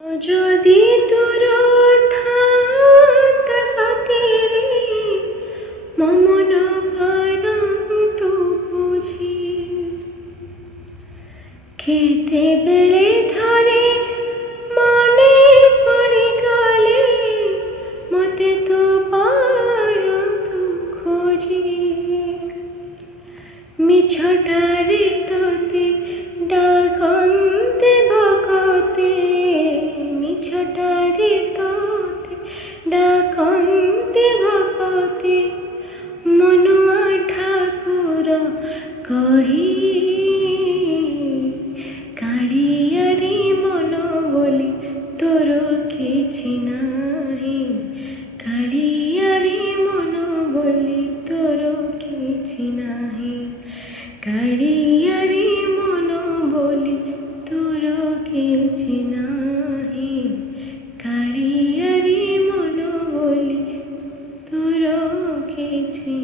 যদি তোর থাক সতীরে মমন তু বুঝি খেতে বেড়ে ধরে মনে পড়ে গলে মতে তো পারন্তু খোঁজি মিছটারে তোতে ডাকন্তে ভকতে মিছটারে তোতে ডাকন্তে ভকতে মনুয়া ঠাকুর কহি কাড়িয়ারি মন বলি তোর কিছু নাহি কাড়িয়ারি মন বলি তোর কিছু নাহি কাড়িয়ারি মন বলি তোর কিছু নাহি কাড়িয়ারি মন বলি তোর কিছু